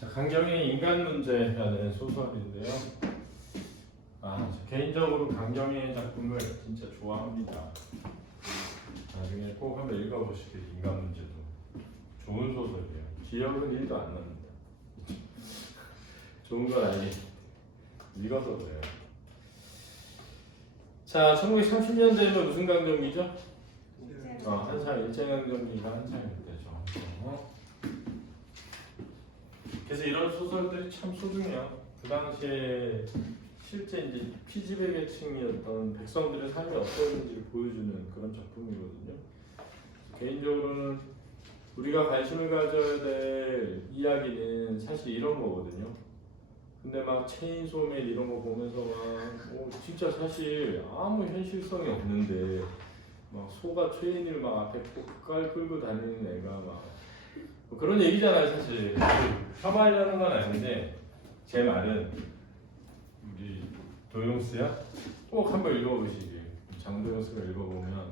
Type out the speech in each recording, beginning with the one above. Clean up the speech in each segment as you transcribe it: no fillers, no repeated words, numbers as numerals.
자, 강경의 인간 문제라는 소설인데요. 개인적으로 강경의 작품을 진짜 좋아합니다. 나중에 꼭 한번 읽어보시길. 인간 문제도 좋은 소설이에요. 기억은 1도 안 납니다. 좋은 건 아니, 읽어서 그래요. 자, 1930년대에는 무슨 강점기죠? 한창 일제강점기가 한창일 때죠. 그래서 이런 소설들이 참 소중해요. 그 당시에 실제 이제 피지배 계층이었던 백성들의 삶이 어떠했는지를 보여주는 그런 작품이거든요. 개인적으로는 우리가 관심을 가져야 될 이야기는 사실 이런 거거든요. 근데 막 체인소맨 이런 거 보면서 막 진짜 사실 아무 현실성이 없는데 막 소가 체인을 막 앞에 끌고 다니는 애가 막 그런 얘기잖아요. 사실 폄하하려는 건 아닌데 제 말은 우리 도용스야 꼭 한번 읽어보시길. 장도용스가 읽어보면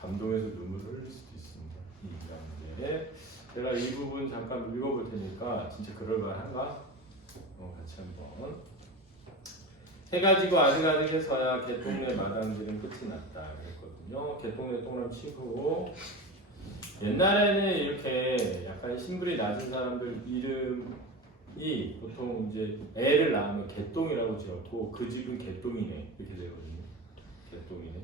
감동해서 눈물을 흘릴 수도 있습니다. 이 인간인데 제가 이 부분 잠깐 읽어볼 테니까 진짜 그럴만한가? 같이 한번. 해가 지고 아직아직해서야 개똥내 마당들은 끝이 났다 그랬거든요. 개똥내 똥을 치고 옛날에는 이렇게 약간 신분이 낮은 사람들 이름이 보통 이제 애를 낳으면 개똥이라고 지었고 그 집은 개똥이네 이렇게 되거든요. 개똥이네.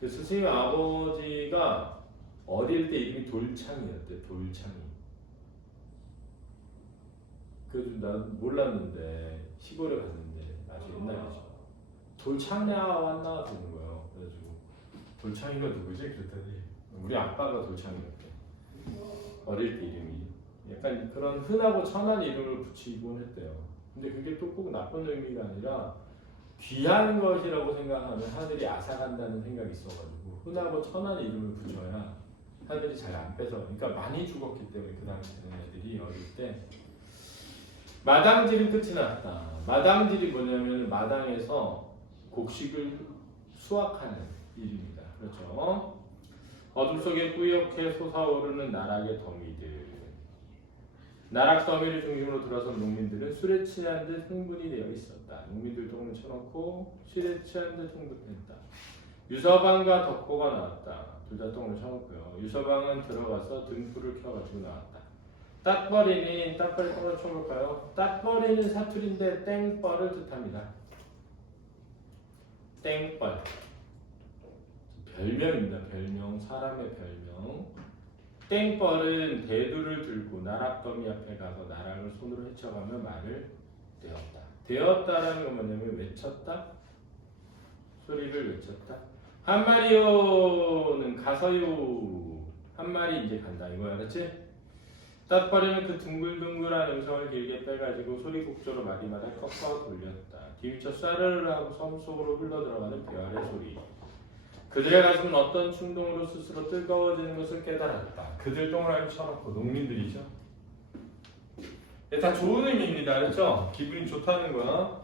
그 스승의 아버지가 어릴 때 이름이 돌창이었대. 돌창이. 그래서 난 몰랐는데 시골에 갔는데 아주 옛날이죠. 돌창이야 왔나 되는 거예요. 그래가지고 돌창이가 누구지? 그랬더니 우리 아빠가 돌창이었대. 어릴 때 이름이 약간 그런 흔하고 천한 이름을 붙이곤 했대요. 근데 그게 또 꼭 나쁜 의미가 아니라 귀한 것이라고 생각하면 하늘이 앗아간다는 생각이 있어가지고 흔하고 천한 이름을 붙여야 하늘이 잘 안 뺏어. 그러니까 많이 죽었기 때문에 그 당시에는 애들이 어릴 때. 마당질은 끝이 났다. 마당질이 뭐냐면 마당에서 곡식을 수확하는 일입니다. 그렇죠? 어둠 속에 뿌옇게 솟아오르는 나락의 더미들. 나락 더미를 중심으로 들어선 농민들은 술에 취한 듯 흥분이 되어 있었다. 농민들 똥을 쳐놓고 술에 취한 듯 흥분했다. 유서방과 덕호가 나왔다. 둘 다 똥을 쳐놓고요. 유서방은 들어가서 등불을 켜가지고 나왔다. 따뻘이는 따뻘이 똥을 쳐볼까요? 따뻘이는 사투리인데 땡벌을 뜻합니다. 땡벌. 별명입니다. 별명. 사람의 별명. 땡벌은 대두를 들고 나락더미 앞에 가서 나락을 손으로 헤쳐가며 말을 되었다. 되었다라는 건 뭐냐면 외쳤다. 소리를 외쳤다. 한 마리요는 가서요. 한 마리 이제 간다. 이거 알았지? 따빠리는 그 둥글둥글한 음성을 길게 빼가지고 소리국조로 마디마다 꺾어 돌렸다. 뒤미쳐 쏴르르 하고 섬 속으로 흘러들어가는 벼알의 소리. 그들의 가슴은 어떤 충동으로 스스로 뜨거워지는 것을 깨달았다. 그들 똥을 알고 쳐놓고 농민들이죠. 다 좋은 의미입니다. 그렇죠? 기분이 좋다는 거야.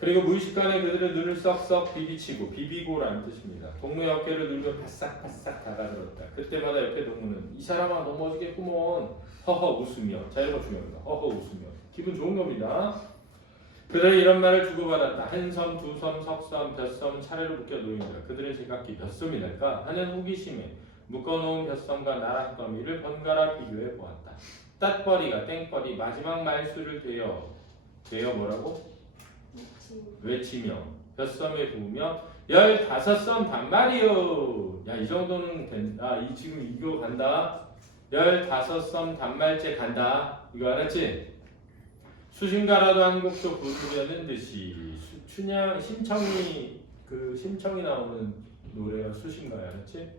그리고 무의식간에 그들의 눈을 썩썩 비비치고 비비고라는 뜻입니다. 동무의 어깨를 눌며 바싹바싹 다가들었다. 그때마다 옆에 동무는 이 사람아 넘어지겠구먼 허허 웃으며. 자 이거 중요합니다. 허허 웃으며. 기분 좋은 겁니다. 그들은 이런 말을 주고받았다. 한 섬, 두 섬, 석섬, 벼섬 차례로 묶여 놓입니다. 그들의 제각기 몇 섬이 날까 하는 호기심에 묶어놓은 벼섬과 나락더미를 번갈아 비교해 보았다. 따뻘이가 땡뻘이 마지막 말수를 되어 뭐라고? 외치며 벼섬에 부으며 15섬 단말이요. 야 이 정도는 된다. 지금 이거 간다. 15섬 단말째 간다. 이거 알았지? 수신가라도 한 곡도 부르려는 듯이 춘향 심청이 그 심청이 나오는 노래가 수신가야, 알았지?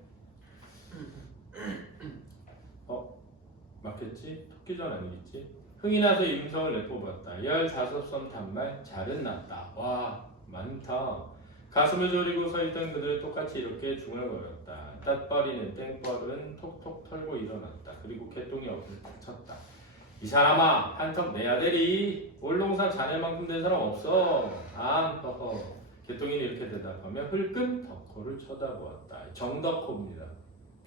맞겠지? 토끼전 아니겠지? 흥이 나서 임성을 내뽑았다. 15섬 단말 잘은 났다. 와 많다. 가슴을 졸이고 서있던 그들은 똑같이 이렇게 중얼거렸다. 따뻘이는 땡뻘은 톡톡 털고 일어났다. 그리고 개똥이 어플을 탁 쳤다. 이 사람아 한턱 내야 되리. 올농사 자네만큼 된 사람 없어. 허허. 개똥이는 이렇게 대답하며 흘끔 덕호를 쳐다보았다. 정덕호입니다.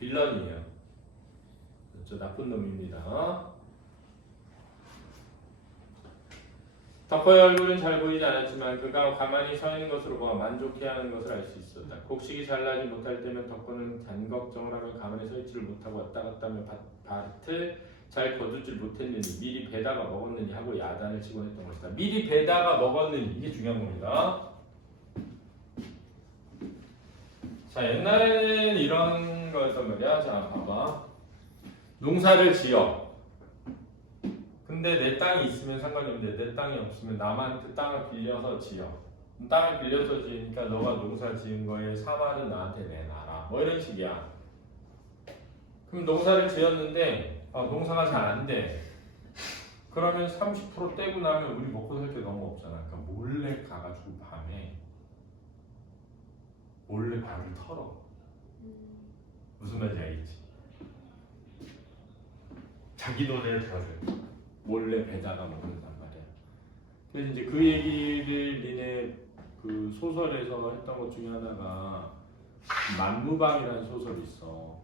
빌런이에요. 저 나쁜 놈입니다. 덕호의 얼굴은 잘 보이지 않았지만 그가 가만히 서 있는 것으로 보아 만족해하는 것을 알 수 있었다. 곡식이 잘 나지 못할 때면 덕호는 잔걱정을 하며 가만히 서 있지를 못하고 왔다 갔다 하며 밭을 잘 거두질 못했느니 미리 베다가 먹었느니 하고 야단을 치곤 했던 것이다. 미리 베다가 먹었느니 이게 중요한 겁니다. 자, 옛날에는 이런 거였단 말이야. 자, 봐봐. 농사를 지어. 근데 내 땅이 있으면 상관이 없는데 내 땅이 없으면 남한테 땅을 빌려서 지어. 땅을 빌려서 지으니까 너가 농사 지은 거에 4만은 나한테 내놔라. 뭐 이런 식이야. 그럼 농사를 지었는데 농사가 잘 안 돼. 그러면 30% 떼고 나면 우리 먹고 살 게 너무 없잖아. 그러니까 몰래 가가지고 밤에 몰래 벼를 털어. 무슨 말인지 알겠지? 자기 돈을 벼를 몰래 베다가 먹는단 말이야. 그래서 이제 그 얘기를 니네 그 소설에서 했던 것 중에 하나가 만무방이라는 소설이 있어.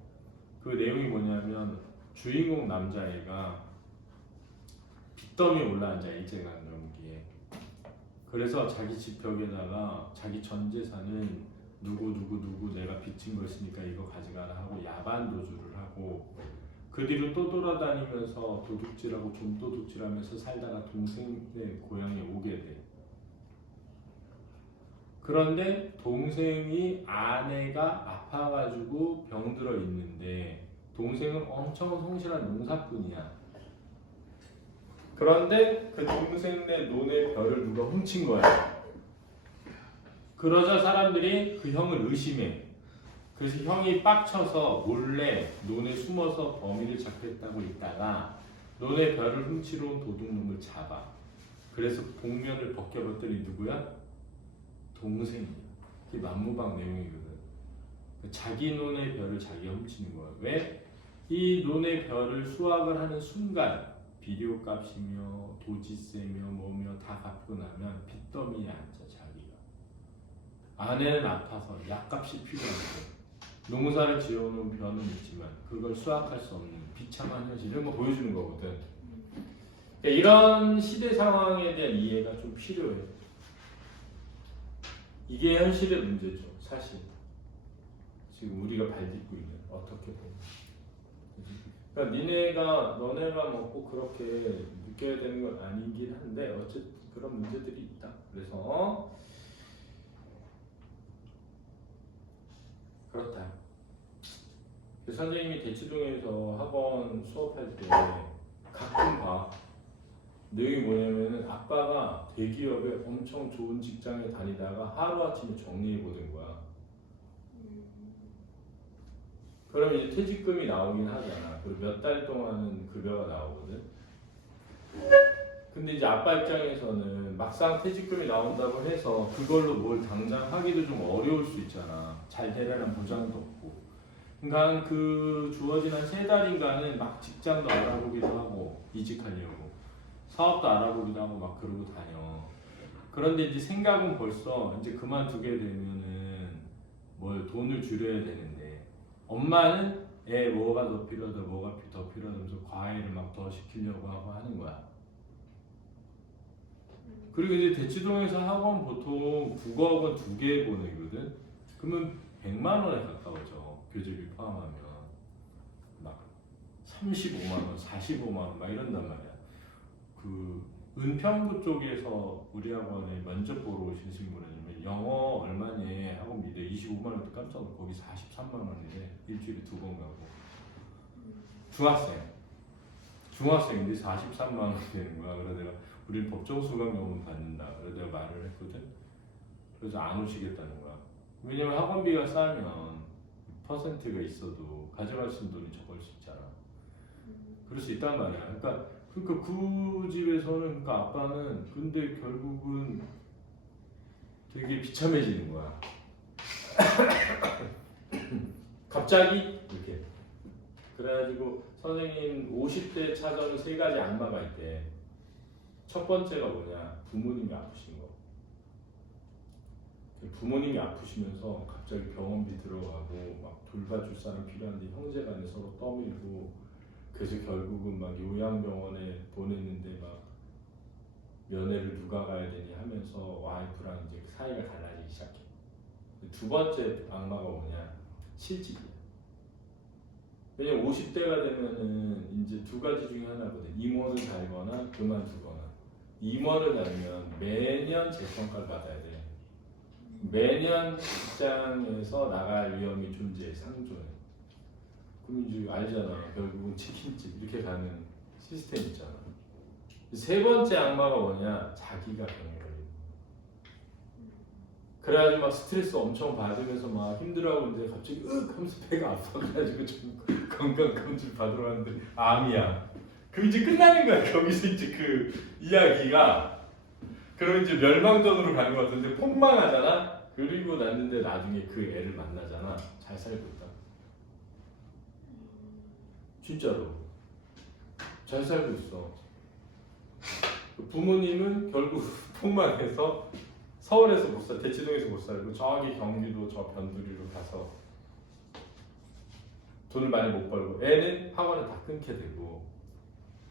그 내용이 뭐냐면 주인공 남자애가 빚더미에 올라앉아 일제강점기에. 그래서 자기 집 벽에다가 자기 전 재산은 누구 내가 빚진 거 있으니까 이거 가져가라 하고 야반 도주를 하고 그 뒤로 또 돌아다니면서 도둑질하고 좀도둑질하면서 살다가 동생의 고향에 오게 돼. 그런데 동생이 아내가 아파가지고 병들어 있는데 동생은 엄청 성실한 농사꾼이야. 그런데 그 동생네 논의 벼를 누가 훔친 거야. 그러자 사람들이 그 형을 의심해. 그래서 형이 빡쳐서 몰래 논에 숨어서 범인을 잡겠다고 있다가 논의 벼를 훔치러 온 도둑놈을 잡아. 그래서 복면을 벗겨봤더니 누구야? 동생이야. 그게 만무방 내용이거든. 자기 논의 벼를 자기가 훔치는 거야. 왜? 이 논의 벼를 수확을 하는 순간 비료값이며 도지세며 뭐며 다 갚고 나면 빚더미에 앉아 자기가. 아내는 아파서 약값이 필요한데 농사를 지어놓은 벼는 있지만 그걸 수확할 수 없는 비참한 현실 이런 거 보여주는 거거든. 그러니까 이런 시대 상황에 대한 이해가 좀 필요해. 이게 현실의 문제죠, 사실. 지금 우리가 발딛고 있는 어떻게 보면. 그러니까 너네가 뭐 꼭 그렇게 느껴야 되는 건 아니긴 한데 어쨌든 그런 문제들이 있다. 그래서 그렇다. 선생님이 대치동에서 학원 수업할 때 가끔 봐. 내용이 뭐냐면은 아빠가 대기업에 엄청 좋은 직장에 다니다가 하루아침에 정리해버린 거야. 그러면 이제 퇴직금이 나오긴 하잖아. 그리고 몇 달 동안은 급여가 나오거든. 근데 이제 아빠 입장에서는 막상 퇴직금이 나온다고 해서 그걸로 뭘 당장 하기도 좀 어려울 수 있잖아. 잘 되라는 보장도 없고. 그러니까 그 주어진 한 3달인가는 막 직장도 알아보기도 하고 이직하려고 사업도 알아보기도 하고 막 그러고 다녀. 그런데 이제 생각은 벌써 이제 그만두게 되면은 뭘 돈을 줄여야 되는데 엄마는 애 뭐가 더 필요하다 뭐가 더 필요하다면서 과외를 막 더 시키려고 하고 하는 거야. 그리고 이제 대치동에서 학원 보통 국어학원 2개 보내거든. 그러면 100만 원에 가까워져. 교재비 포함하면 막 35만 원, 45만 원 막 이런단 말이야. 그 은평구 쪽에서 우리 학원에 면접 보러 오신 분은 영어 얼마니 학원비인데 25만 원도 깜짝 놀고 거기 43만 원인데 일주일에 2번 가고 중학생인데 43만 원 되는 거야. 그래서 내가 우리는 법정 수강 요금 받는다. 그래서 내가 말을 했거든. 그래서 안 오시겠다는 거야. 왜냐면 학원비가 싸면 퍼센트가 있어도 가져갈 수 있는 돈이 적을 수 있잖아. 그럴 수 있단 말이야. 그러니까 그 집에서는 그러니까 아빠는 근데 결국은 되게 비참해지는 거야. 갑자기 이렇게. 그래가지고 선생님 50대 찾아오는 3가지 악마가 있대. 첫 번째가 뭐냐? 부모님이 아프신 거. 부모님이 아프시면서 갑자기 병원비 들어가고 막 돌봐줄 사람 필요한데 형제간에 서로 떠밀고 그래서 결국은 막 요양병원에 보냈는데 막 면회를 누가 가야 되니 하면서 와이프랑 이제 사이가 갈라지기 시작해. 두 번째 악마가 뭐냐? 실직이야. 왜냐면 50대가 되면은 이제 두 가지 중에 하나거든. 임원을 달거나 그만두거나. 임원을 달면 매년 재평가를 받아야 돼. 매년 직장에서 나갈 위험이 존재해, 상존해. 그럼 이제 알잖아. 결국은 치킨집 이렇게 가는 시스템 있잖아. 세 번째 악마가 뭐냐? 자기가 병에 걸리는. 그래가지고 막 스트레스 엄청 받으면서 막 힘들어하고 있는데 갑자기 하면서 배가 아파가지고 좀 건강검진 받으러 왔는데 암이야. 그럼 이제 끝나는 거야. 거기서 이제 그 이야기가. 그럼 이제 멸망전으로 가는 것 같은데 폭망하잖아. 그리고 났는데 나중에 그 애를 만나잖아. 잘 살고 있다. 진짜로 잘 살고 있어. 부모님은 결국 폭망해서 서울에서 못 살, 대치동에서 못 살고 저기 경기도 저 변두리로 가서 돈을 많이 못 벌고 애는 학원을 다 끊게 되고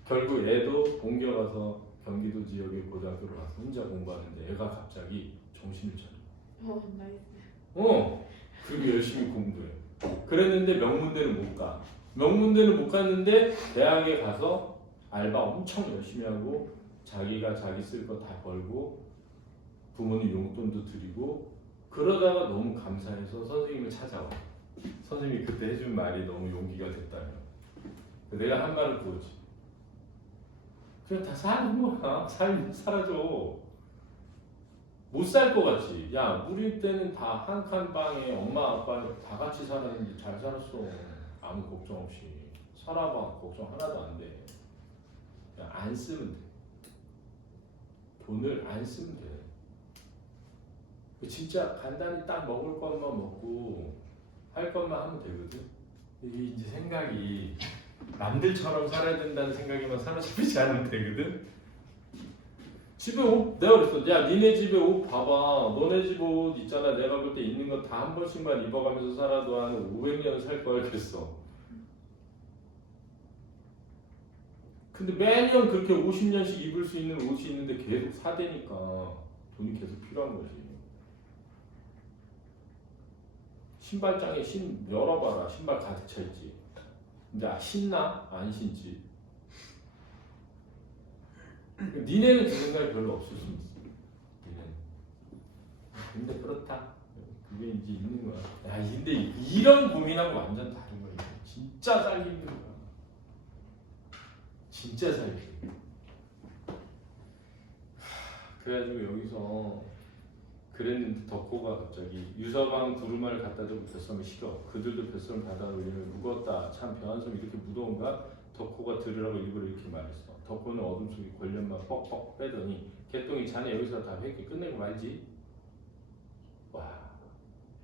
결국 애도 옮겨가서 경기도 지역의 고등학교로 가서 혼자 공부하는데 애가 갑자기 정신을 차려. 나이스. 그리고 열심히 공부해. 그랬는데 명문대는 못 가. 명문대는 못 갔는데 대학에 가서 알바 엄청 열심히 하고 자기가 자기 쓸 거 다 벌고 부모님 용돈도 드리고 그러다가 너무 감사해서 선생님을 찾아와. 선생님이 그때 해준 말이 너무 용기가 됐다며. 내가 한 말을 그거지. 그냥 다 사는 거야. 삶이 사라져. 못 살 것 같지. 야, 우리 때는 다 한 칸 방에 엄마 아빠 다 같이 살았는데 잘 살았어. 아무 걱정 없이. 살아봐. 걱정 하나도 안 돼. 그냥 안 쓰면 돼. 돈을 안 쓰면 돼. 진짜 간단히 딱 먹을 것만 먹고 할 것만 하면 되거든. 이게 이제 생각이 남들처럼 살아야 된다는 생각에만 사로잡히지 않으면 되거든. 집에 옷 내가 그랬어. 야, 니네 집에 옷 봐봐. 너네 집 옷 있잖아. 내가 볼 때 있는 거 다 한 번씩만 입어가면서 살아도 한 500년 살 거야 그랬어. 근데 매년 그렇게 50년씩 입을 수 있는 옷이 있는데 계속 사대니까 돈이 계속 필요한 거지. 신발장에 열어봐라. 신발 가득 차 있지. 근데 신나? 안 신지. 니네는 그 생각이 별로 없을 수 있어. 니네는. 근데 그렇다. 그게 이제 있는 거야. 야, 근데 이런 고민하고 완전 다른 거야. 진짜 살기 힘든 거야. 진짜 살기. 그래가지고 여기서 그랬는데 덕호가 갑자기 유서방 두루마를 갖다 주고 뱃섬을 식여. 그들도 뱃섬을 받아 올리면 무겁다. 참 변한섬 이렇게 무거운가? 덕호가 들으라고 일부러 이렇게 말했어. 덕호는 어둠 속에 권련만 뻑뻑 빼더니 개똥이 자네 여기서 다 회개 끝내고 말지? 와,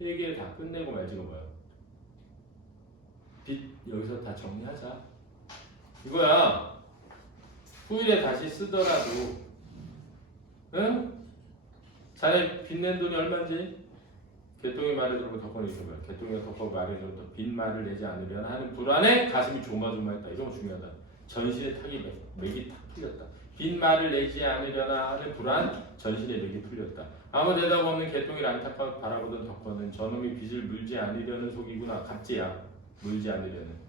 회개 다 끝내고 말지가 뭐야? 빚 여기서 다 정리하자 이거야. 후일에 다시 쓰더라도 응? 자네 빚낸 돈이 얼마인지? 개똥이 말을 들고 덕호는 이렇게 말해. 개똥이가 덕호 말을 들고 빚말을 내지 않으려나 하는 불안에 가슴이 조마조마했다. 이거 중요하다. 전신의 맥이 탁 풀렸다. 빚말을 내지 않으려나 하는 불안, 전신의 맥이 풀렸다. 아무 대답 없는 개똥이를 안타까워 바라보던 덕호는 저놈이 빚을 물지 않으려는 속이구나. 갑질이야. 물지 않으려는.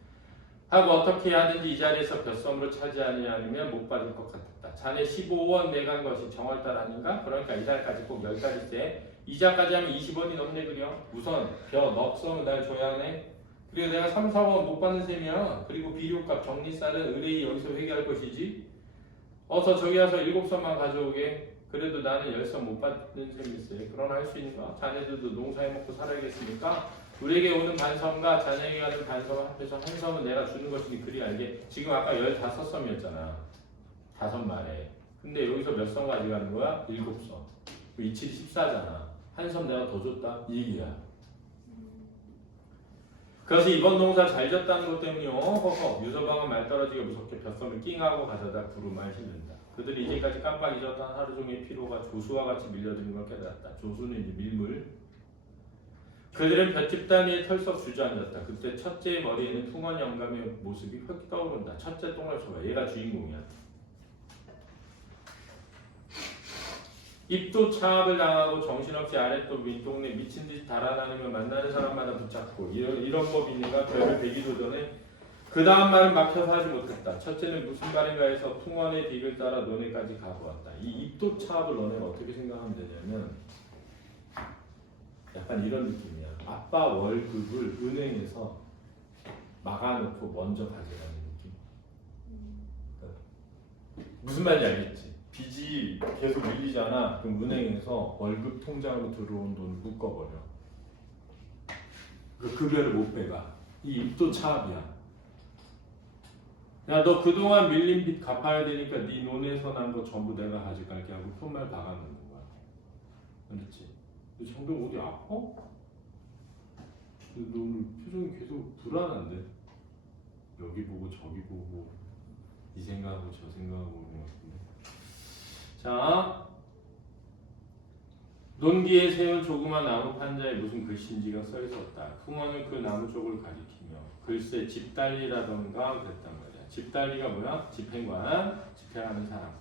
하고 어떻게 하든지 이 자리에서 뱃섬으로 차지하지 않으면 못 받을 것 같았다. 자네 15원 내간 것이 정월달 아닌가? 그러니까 이달까지 꼭 10달째. 이자까지 하면 20원이 넘네 그려. 우선 넉섬은 날 줘야 하네. 그리고 내가 3, 4원 못 받는 셈이야. 그리고 비료값 정리쌀은 의뢰이 여기서 회개할 것이지. 어서 저기 와서 7섬만 가져오게. 그래도 나는 10섬 못 받는 셈일세. 그러나 할 수 있는가? 자네들도 농사해먹고 살아야겠으니까 우리에게 오는 반섬과 자네에게 가는 반섬을 합해서 한 섬은 내가 주는 것이니 그리 알게. 지금 아까 15섬이었잖아. 5말에. 근데 여기서 몇 섬 가져가는 거야? 7섬. 이칠이 14잖아. 한 섬 내가 더 줬다? 이 얘기야. 그래서 이번 농사 잘 졌다는 것 때문이요. 허허. 유서방은 말 떨어지게 무섭게 뱃섬을 낑하고 가져다 구름을 실른다. 그들이 이제까지 깜빡 잊었던 하루 종일 피로가 조수와 같이 밀려드는 걸 깨달았다. 조수는 이제 밀물. 그들은 볏짚 단위에 털썩 주저앉았다. 그때 첫째의 머리에는 풍원 영감의 모습이 휙 떠오른다. 첫째 똥을 쳐봐. 얘가 주인공이야. 입도 차압을 당하고 정신없이 아랫도 윗동네 미친 듯이 달아나르며 만나는 사람마다 붙잡고 이런 법이 있는가 별을 베기도 전에 그 다음 말은 막혀서 하지 못했다. 첫째는 무슨 말인가 해서 풍원의 딕을 따라 너네까지 가보았다. 이 입도 차압을 너네가 어떻게 생각하면 되냐면 약간 이런 느낌이야. 아빠 월급을 은행에서 막아놓고 먼저 가져가는 느낌. 그러니까 무슨 말인지 알겠지? 빚이 계속 밀리잖아. 그럼 은행에서 월급 통장으로 들어온 돈을 묶어버려. 그 급여를 못 빼가. 이 입도 차압이야. 야, 너 그동안 밀린 빚 갚아야 되니까 네 논에서 난 거 전부 내가 가져갈게 하고 손말 박아놓는 거야. 그렇지? 너 정말 어디 아파? 너 오늘 표정이 계속 불안한데? 여기 보고 저기 보고 이 생각하고 저 생각하고 그런 것 같은데. 자, 논기에 세운 조그만 나무 판자에 무슨 글씨인지가 써 있었다. 풍어는 그 나무 쪽을 가리키며 글쎄 집달리라던가 그랬단 말이야. 집달리가 뭐야? 집행관, 집행하는 사람.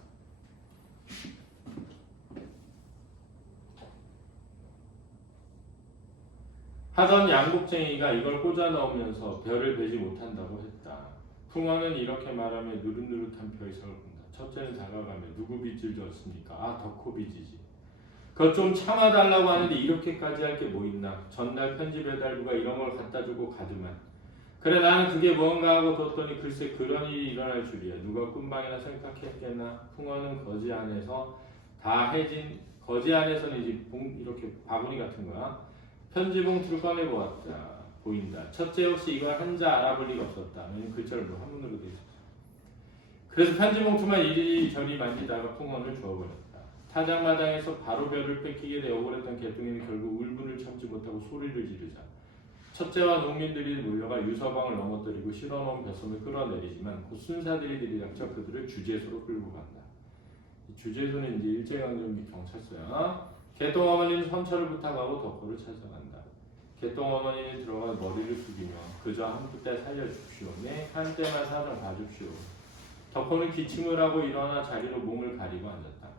하던 양복쟁이가 이걸 꽂아 넣으면서 별을 베지 못한다고 했다. 풍어는 이렇게 말하며 누릇누릇한 벼이성을 본다. 첫째는 다가가며 누구 빚을 졌습니까? 아, 덕호 빚이지. 그것 좀 참아달라고 하는데 이렇게까지 할 게 뭐 있나? 전날 편지 배달부가 이런 걸 갖다 주고 가더만. 그래 나는 그게 뭔가 하고 뒀더니 글쎄 그런 일이 일어날 줄이야. 누가 꿈방이나 생각했겠나? 풍어는 거지 안에서 다 해진 거지 안에서는 이제 이렇게 바구니 같은 거야. 편지 봉투를 꺼내 보았다. 보인다. 첫째 역시 이걸 한자 알아볼 리가 없었다. 왜냐면 글자를 뭐 한문으로 돼 있었어. 그래서 편지 봉투만 이리저리 만지다가 풍어를 주워버렸다. 타작마당에서 바로 별을 뺏기게 되어 억울했던 개똥이는 결국 울분을 참지 못하고 소리를 지르자 첫째와 농민들이 몰려가 유서방을 넘어뜨리고 실어놓은 벼섬을 끌어내리지만 곧 순사들이 들이닥쳐 그들을 주재소로 끌고 간다. 주재소는 이제 일제강점기 경찰서야. 개똥어머니는 선처를 부탁하고 덕호를 찾아간다. 개똥어머니는 들어가 머리를 숙이며 그저 한 때 살려줍시오. 네, 한 때만 사정 봐줍시오. 덕호는 기침을 하고 일어나 자리로 몸을 가리고 앉았다.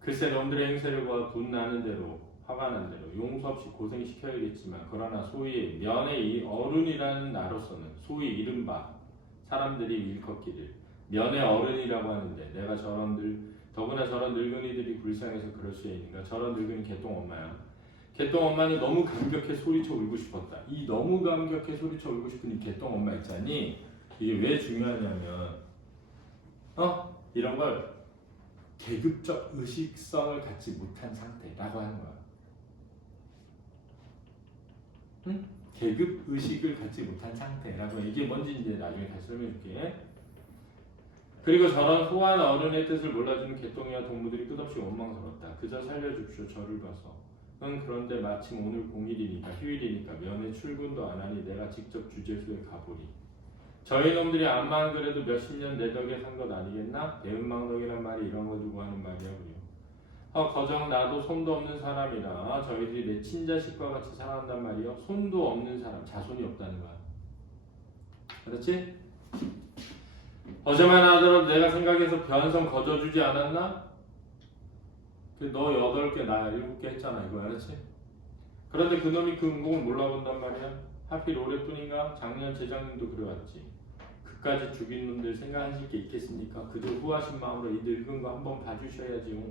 글쎄 놈들의 행세를 봐 분나는 대로 화가 난 대로 용서 없이 고생시켜야겠지만 그러나 소위 면의 어른이라는 나로서는 소위 이른바 사람들이 일컫기를 면의 어른이라고 하는데 내가 더구나 저런 늙은이들이 불쌍해서 그럴 수 있는가. 저런 늙은이 개똥 엄마야. 개똥 엄마는 너무 감격해 소리쳐 울고 싶었다. 이 너무 감격해 소리쳐 울고 싶은 이 개똥 엄마 있잖니. 이게 왜 중요하냐면 이런 걸 계급적 의식성을 갖지 못한 상태라고 하는 거야. 응? 계급 의식을 갖지 못한 상태라고. 이게 뭔지 이제 나중에 다시 설명해 줄게. 그리고 저런 후한 어른의 뜻을 몰라주는 개똥이와 동무들이 끝없이 원망스럽다. 그저 살려줍시오. 저를 봐서. 그런데 마침 오늘 공일이니까 휴일이니까 면회 출근도 안 하니 내가 직접 주재소에 가보리. 저희 놈들이 암만 그래도 몇십 년 내 덕에 산 것 아니겠나? 대은망덕이란 말이 이런 거 두고 하는 말이야 그래요. 거정 나도 손도 없는 사람이라 저희들이 내 친자식과 같이 살아간단 말이요. 손도 없는 사람, 자손이 없다는 거야. 그렇지? 어제만 하더라도 내가 생각해서 변성 거저주지 않았나? 너 8개 나 7개 했잖아 이거 알았지? 그런데 그놈이 그 은공을 몰라본단 말이야. 하필 올해뿐인가? 작년 재작년도 그래왔지. 그까지 죽인 놈들 생각하실 게 있겠습니까? 그들 후하신 마음으로 이 늙은 거 한번 봐주셔야지요.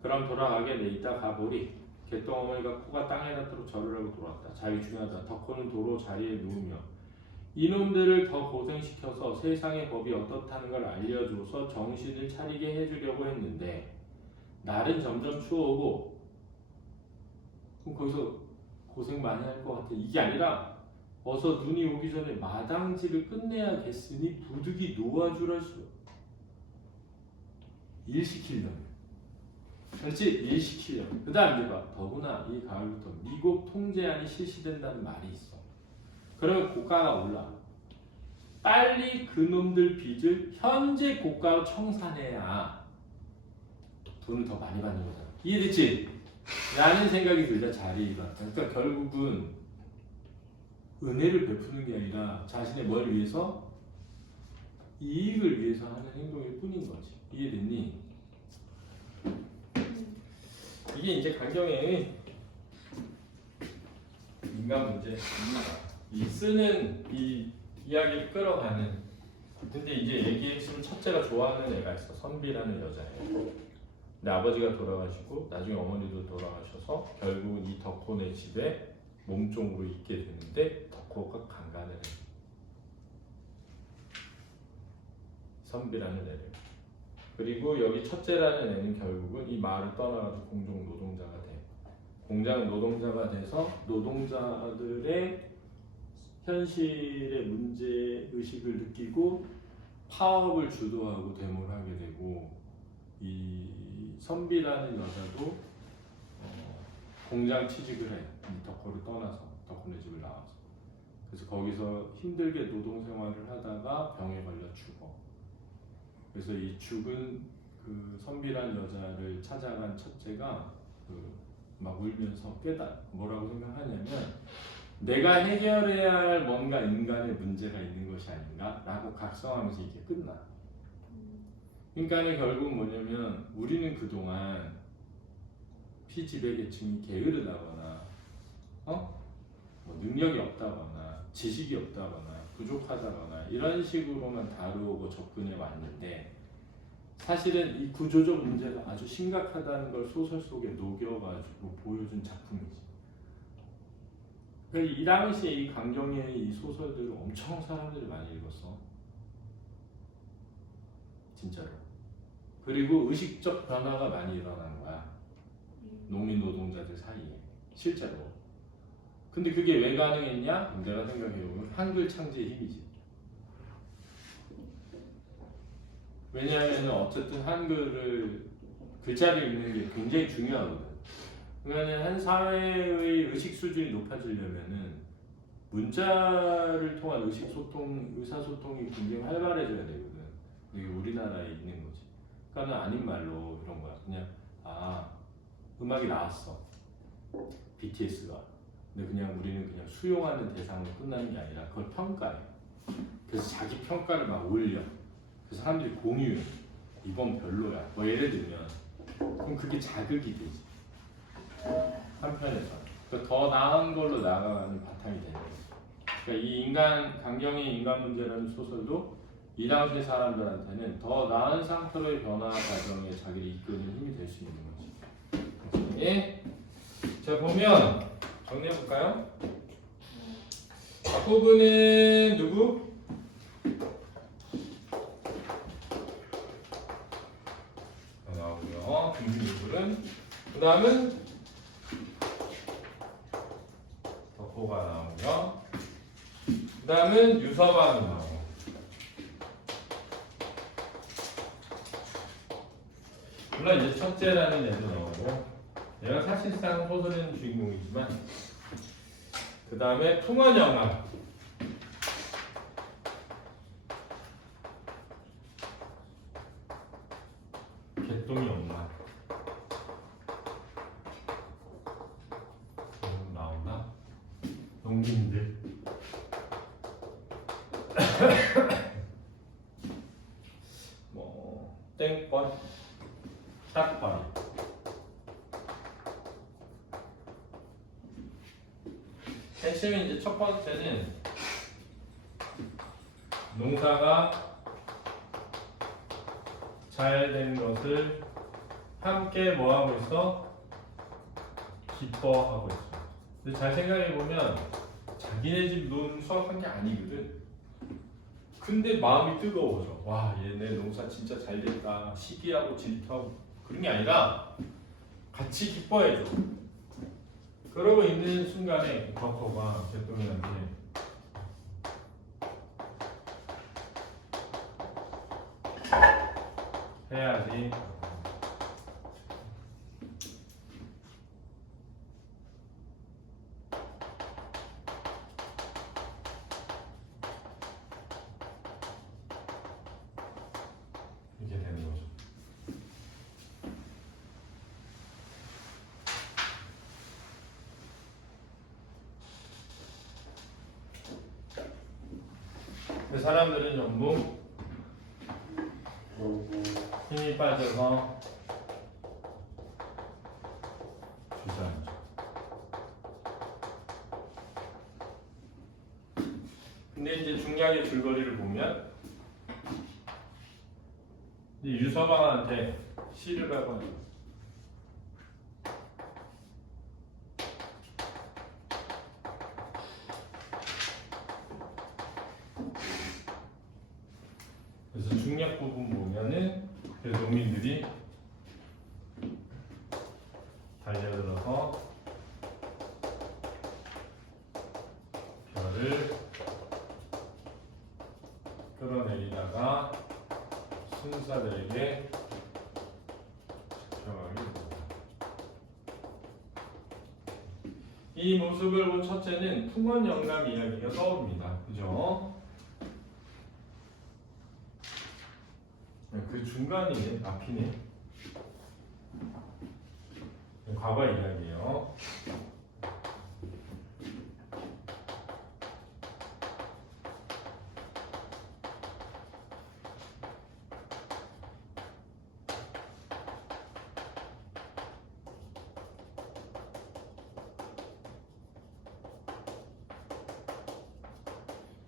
그럼 돌아가게 이따 가보리. 개똥어머니가 코가 땅에 닿도록 절을 하고 돌아왔다. 자기 중요하다. 덕호는 도로 자리에 누우며 이놈들을 더 고생시켜서 세상의 법이 어떻다는 걸 알려줘서 정신을 차리게 해주려고 했는데 날은 점점 추워오고 그럼 거기서 고생 많이 할 것 같아. 이게 아니라 어서 눈이 오기 전에 마당질을 끝내야겠으니 부득이 놓아주라시오. 일 시키려면. 그렇지? 일 시키려면. 그 다음 이제 봐. 더구나 이 가을부터 미국 통제안이 실시된다는 말이 있어. 그러면 고가가 올라. 빨리 그놈들 빚을 현재 고가로 청산해야 돈을 더 많이 받는 거잖아. 이해됐지? 라는 생각이 들자 자리가. 그러니까 결국은 은혜를 베푸는 게 아니라 자신의 뭘 위해서? 이익을 위해서 하는 행동일 뿐인 거지. 이해됐니? 이게 이제 강경의 인간 문제입니다. 이 쓰는 이 이야기를 끌어가는. 근데 이제 얘기의 핵심 첫째가 좋아하는 애가 있어. 선비라는 여자예요. 근데 아버지가 돌아가시고 나중에 어머니도 돌아가셔서 결국은 이 덕호네 집에 몸종으로 있게 되는데 덕호가 강간을 해. 선비라는 애를. 그리고 여기 첫째라는 애는 결국은 이 마을을 떠나가서 공중 노동자가 돼. 공장 노동자가 돼서 노동자들의 현실의 문제 의식을 느끼고 파업을 주도하고 데모를 하게 되고, 이 선비라는 여자도 공장 취직을 해. 이 덕호를 떠나서 덕호네 집을 나와서. 그래서 거기서 힘들게 노동 생활을 하다가 병에 걸려 죽어. 그래서 이 죽은 그 선비란 여자를 찾아간 첫째가 막 울면서 뭐라고 생각하냐면, 내가 해결해야 할 뭔가 인간의 문제가 있는 것이 아닌가? 라고 각성하면서 이게 끝나. 그러니까 결국 뭐냐면, 우리는 그동안 피지배계층이 게으르다거나 뭐 능력이 없다거나 지식이 없다거나 부족하다거나 이런 식으로만 다루고 접근해 왔는데, 사실은 이 구조적 문제가 아주 심각하다는 걸 소설 속에 녹여가지고 보여준 작품이지. 이 당시에 이 강경의 이 소설들을 엄청 사람들이 많이 읽었어. 진짜로. 그리고 의식적 변화가 많이 일어난 거야. 농민 노동자들 사이에. 실제로. 근데 그게 왜 가능했냐? 내가 생각해보면 한글 창제의 힘이지. 왜냐하면 어쨌든 한글을 글자를 읽는 게 굉장히 중요하거든. 그러니까 한 사회의 의식 수준이 높아지려면은 문자를 통한 의사소통이 굉장히 활발해져야 되거든. 이게 우리나라에 있는 거지. 그러니까 아닌 말로 이런 거야. 그냥 음악이 나왔어. BTS가. 근데 그냥 우리는 그냥 수용하는 대상으로 끝나는 게 아니라 그걸 평가해. 그래서 자기 평가를 막 올려. 그래서 사람들이 공유해. 이건 별로야. 뭐 예를 들면 그럼 그게 자극이 되지. 한편에서. 그러니까 더 나은 걸로 나아가는 바탕이 되는 거지. 그러니까 이 강경의 인간 문제라는 소설도 이 당시 사람들한테는 더 나은 상태로의 변화 과정에 자기를 이끄는 힘이 될 수 있는 거지. 예. 자, 보면 정리해 볼까요? 앞부분은 누구? 나오고요. 금융인물은. 그 다음은 덕호가 나오고요. 그 다음은 유서방이 나오고. 물론 이제 첫째라는 애도 나오고. 얘가 사실상 소설에는 주인공이지만, 그 다음에 풍언영화. 개똥이 엄마. 나오나? 농민들. 뭐 땡벌, 딱벌이. 핵심은 이제 첫 번째는 농사가 잘 된 것을 함께 뭐하고 있어? 기뻐하고 있어. 근데 잘 생각해보면 자기네 집 논 수확한 게 아니거든. 근데 마음이 뜨거워져. 와, 얘네 농사 진짜 잘 됐다. 시기하고 질투하고 그런 게 아니라 같이 기뻐해줘. 그러고 있는 순간에 덕호가 개똥이한테 해야지. 이렇게 되는 거죠. 그 사람들은 전부 힘이 빠져서 주장이죠. 근데 이제 중량의 줄거리를 보면 이제 유서방한테 시를 하거든요. 그래서 중략 부분 보면은 그 농민들이 달려들어서 별을 끌어내리다가 순사들에게 잡혀가게 됩니다. 이 모습을 본 첫째는 풍원 영감 이야기가 떠오릅니다. 그죠? 그 중간이네, 앞이네. 과거 이야기예요.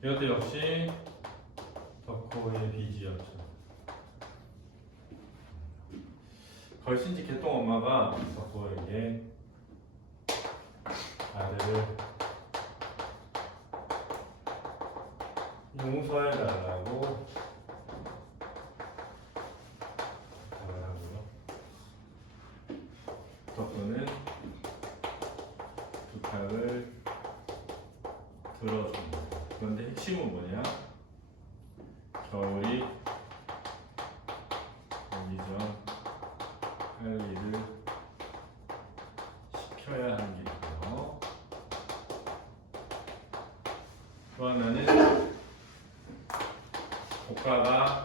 이것도 역시 덕호의 빚이었죠. 걸신지 개똥 엄마가 덕호에게 아들을 용서해달라고 부탁을 하고요. 덕호는 부탁을 들어줍니다. 그런데 핵심은 뭐냐? 겨울이 오기 전 할 일을 시켜야 하는 게 있고요. 또 하나는 고가가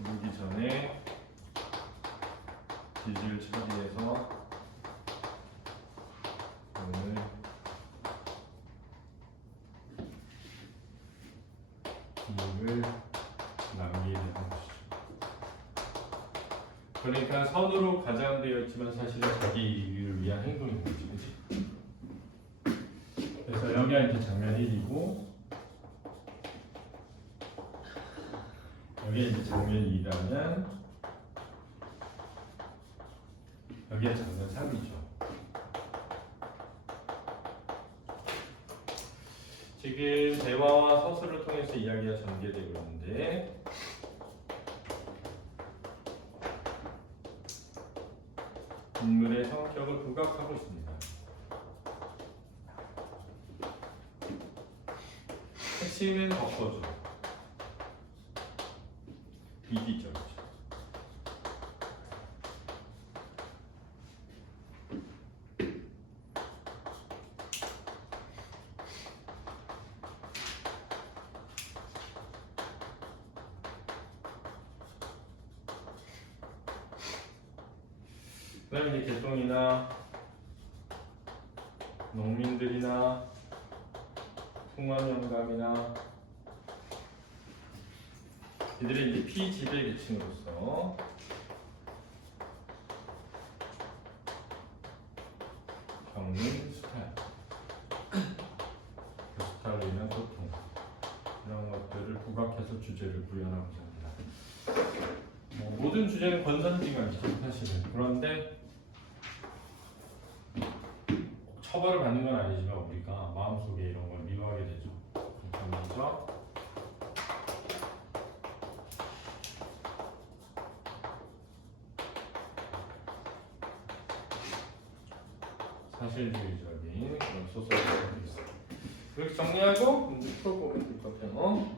오기 전에 빚을 처리해서 돈을 기획을 남기는 것이죠. 그러니까 선으로 가장되어 있지만 사실은 자기 이익을 위한 행동인 거지, 그렇지? 그래서 여기가 이제 장면 1이고 여기가 이제 장면 2라면 여기가 장면 3이죠. 지금 대화와 서술을 통해서 이야기가 전개되고 있는데 인물의 성격을 부각하고 있습니다. 핵심은 덕호죠. 이기죠. 그 다음에 이제 개똥이나 농민들이나 풍원영감이나 이들이 이제 피지배 계층으로서 겪는 수탈, 그 수탈로 인한 고통 이런 것들을 부각해서 주제를 구현하고자 합니다. 모든 주제는 권선징악이죠, 사실은. 그런데 처벌을 받는 건 아니지만 우리가 마음속에 이런 걸 미워하게 되죠. 먼저 사실주의적인 그런 소설이 있습니다. 이렇게 정리하고 문제 풀어보면 될 것 같아요.